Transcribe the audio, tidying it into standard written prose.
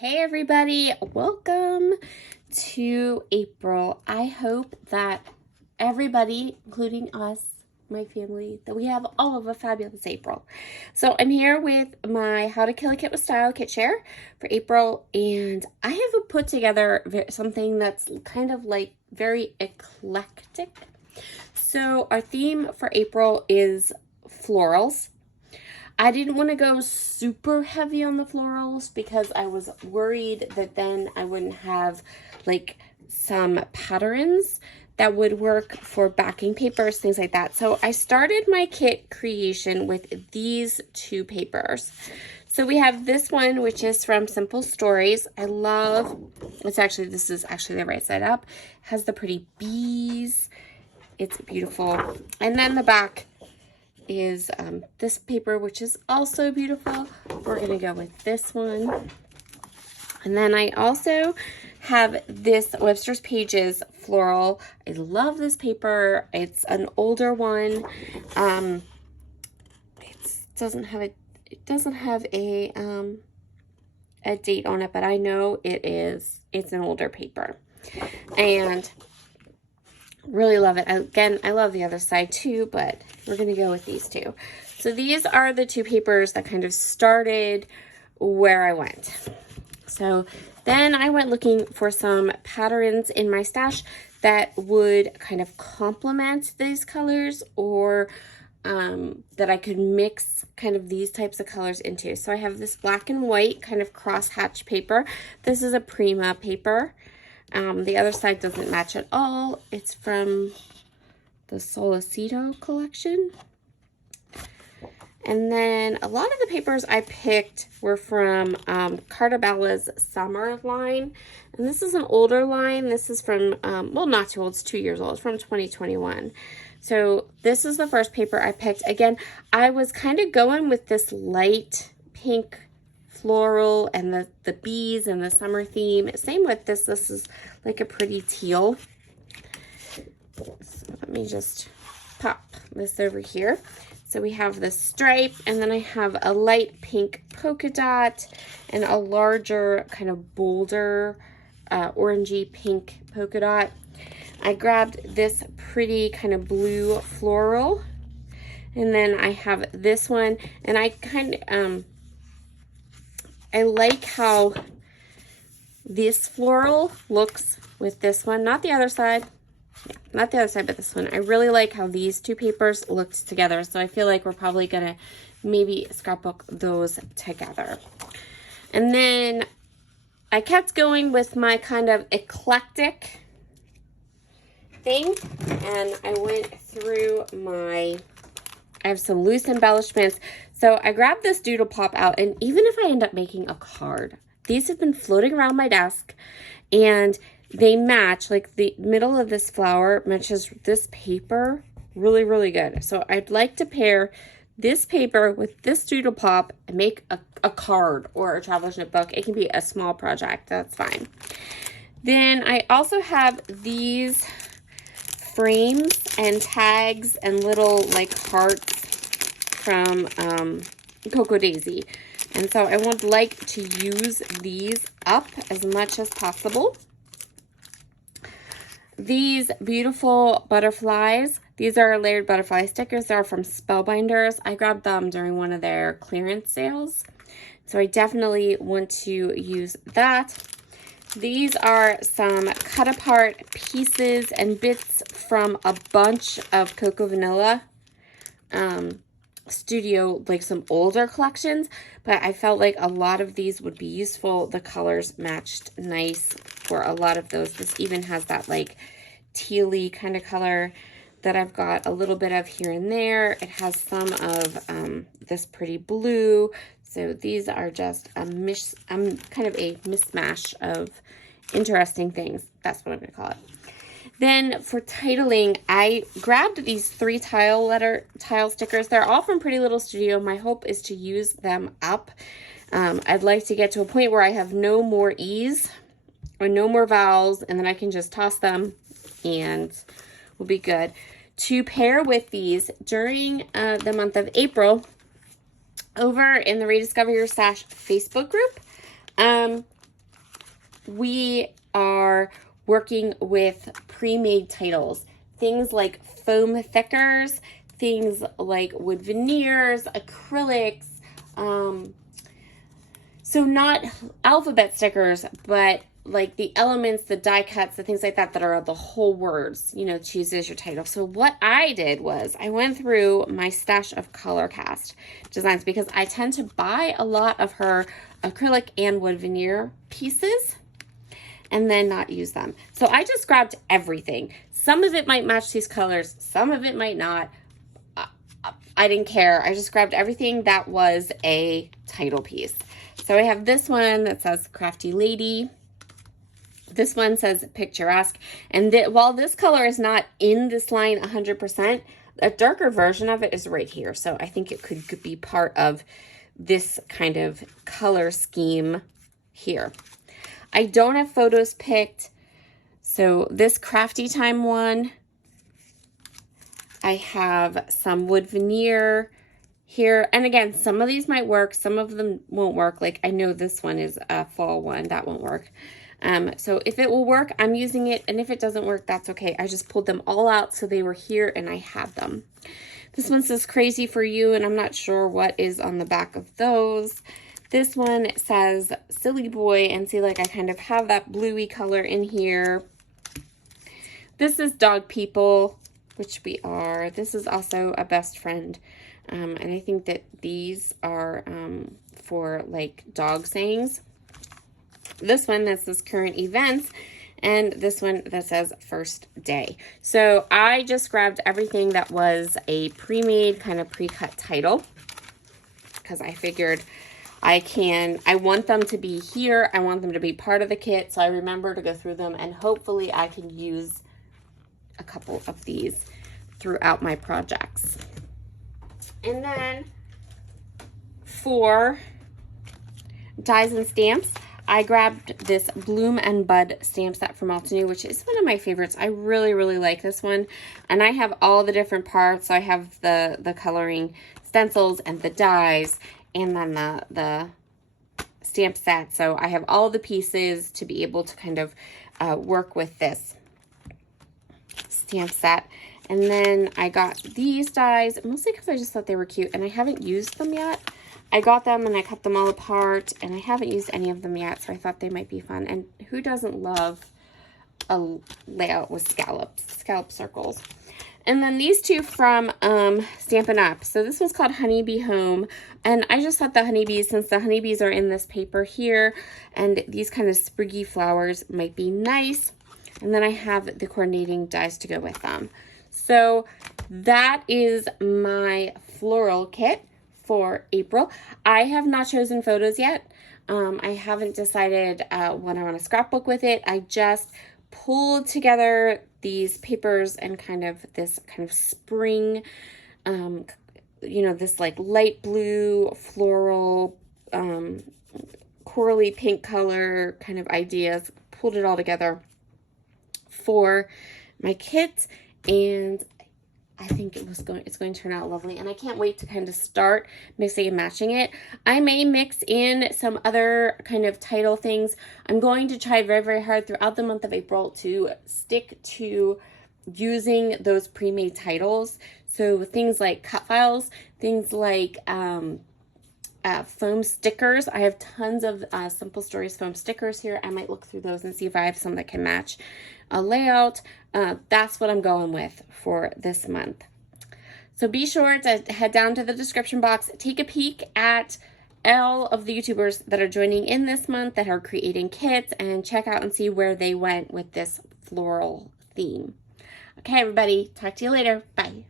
Hey everybody, welcome to April. I hope that everybody, including us, my family, that we have all of a fabulous April. So I'm here with my How to Kill a Kit with Style kit share for April, and I have put together something that's kind of like very eclectic. So our theme for April is florals. I didn't want to go super heavy on the florals because I was worried that then I wouldn't have like some patterns that would work for backing papers, things like that. So I started my kit creation with these two papers. So we have this one, which is from Simple Stories. I love, this is actually the right side up. It has the pretty bees. It's beautiful. And then the back is this paper, which is also beautiful. We're gonna go with this one. And then I also have this Webster's Pages floral. I love this paper. It's an older one. It doesn't have a date on it, but I know it's an older paper. And really love it. Again, I love the other side too, but we're going to go with these two. So these are the two papers that kind of started where I went. So then I went looking for some patterns in my stash that would kind of complement these colors, or that I could mix kind of these types of colors into. So I have this black and white kind of crosshatch paper. This is a Prima paper. The other side doesn't match at all. It's from the Solicito collection. And then a lot of the papers I picked were from Cartabella's Summer line. And this is an older line. This is from, well, not too old. It's 2 years old. It's from 2021. So this is the first paper I picked. Again, I was kind of going with this light pink floral and the bees and the summer theme. Same with this. This is like a pretty teal. So let me just pop this over here. So we have the stripe, and then I have a light pink polka dot and a larger kind of bolder orangey pink polka dot. I grabbed this pretty kind of blue floral, and then I have this one, and I kind of I like how this floral looks with this one, not the other side. Yeah, not the other side, but this one. I really like how these two papers looked together. So I feel like we're probably gonna maybe scrapbook those together. And then I kept going with my kind of eclectic thing, and I went through I have some loose embellishments. So I grabbed this doodle pop out, and even if I end up making a card, these have been floating around my desk, and they match, like the middle of this flower matches this paper really, really good. So I'd like to pair this paper with this doodle pop and make a card or a traveler's notebook. It can be a small project, that's fine. Then I also have these frames and tags and little like hearts from Cocoa Daisy. And so I would like to use these up as much as possible. These beautiful butterflies, these are layered butterfly stickers. They're from Spellbinders. I grabbed them during one of their clearance sales. So I definitely want to use that. These are some cut apart pieces and bits from a bunch of Cocoa Vanilla Studio, like some older collections, but I felt like a lot of these would be useful. The colors matched nice for a lot of those. This even has that like tealy kind of color that I've got a little bit of here and there. It has some of this pretty blue. So these are just kind of a mishmash of interesting things. That's what I'm going to call it. Then for titling, I grabbed these 3 tile stickers. They're all from Pretty Little Studio. My hope is to use them up. I'd like to get to a point where I have no more E's or no more vowels, and then I can just toss them and we'll be good. To pair with these during the month of April, over in the Rediscover Your Stash Facebook group, we are working with pre-made titles, things like foam thickers, things like wood veneers, acrylics, so not alphabet stickers, but like the elements, the die cuts, the things like that that are the whole words, you know, choose as your title. So what I did was I went through my stash of color cast designs because I tend to buy a lot of her acrylic and wood veneer pieces and then not use them. So I just grabbed everything. Some of it might match these colors, some of it might not. I didn't care. I just grabbed everything that was a title piece. So I have this one that says Crafty Lady. This one says Picturesque. And while this color is not in this line 100%, a darker version of it is right here. So I think it could be part of this kind of color scheme here. I don't have photos picked. So this Crafty Time one, I have some wood veneer here. And again, some of these might work, some of them won't work. Like I know this one is a fall one, that won't work. So if it will work, I'm using it. And if it doesn't work, that's okay. I just pulled them all out so they were here and I had them. This one says Crazy for You, and I'm not sure what is on the back of those. This one says Silly Boy, and see, like I kind of have that bluey color in here. This is Dog People, which we are. This is also a best friend. And I think that these are for like dog sayings. This one that says Current Events, and this one that says First Day. So I just grabbed everything that was a pre-made kind of pre-cut title because I figured I want them to be here. I want them to be part of the kit. So I remember to go through them, and hopefully I can use a couple of these throughout my projects. And then for dies and stamps, I grabbed this Bloom and Bud stamp set from Altenew, which is one of my favorites. I really, really like this one. And I have all the different parts. I have the coloring stencils and the dies, and then the stamp set. So I have all the pieces to be able to kind of work with this stamp set. And then I got these dies, mostly because I just thought they were cute, and I haven't used them yet. I got them and I cut them all apart, and I haven't used any of them yet, so I thought they might be fun. And who doesn't love a layout with scallop circles? And then these two from Stampin' Up. So this one's called Honeybee Home, and I just thought the honeybees, since the honeybees are in this paper here, and these kind of spriggy flowers might be nice. And then I have the coordinating dies to go with them. So that is my floral kit for April. I have not chosen photos yet. I haven't decided when I want to scrapbook with it. I just pulled together these papers and kind of this kind of spring, you know, this like light blue floral, corally pink color kind of ideas, pulled it all together for my kit, and I think it's going to turn out lovely, and I can't wait to kind of start mixing and matching it. I may mix in some other kind of title things. I'm going to try very, very hard throughout the month of April to stick to using those pre-made titles. So things like cut files, things like foam stickers. I have tons of Simple Stories foam stickers here. I might look through those and see if I have some that can match a layout. That's what I'm going with for this month. So be sure to head down to the description box, take a peek at all of the YouTubers that are joining in this month that are creating kits, and check out and see where they went with this floral theme. Okay, everybody, talk to you later. Bye.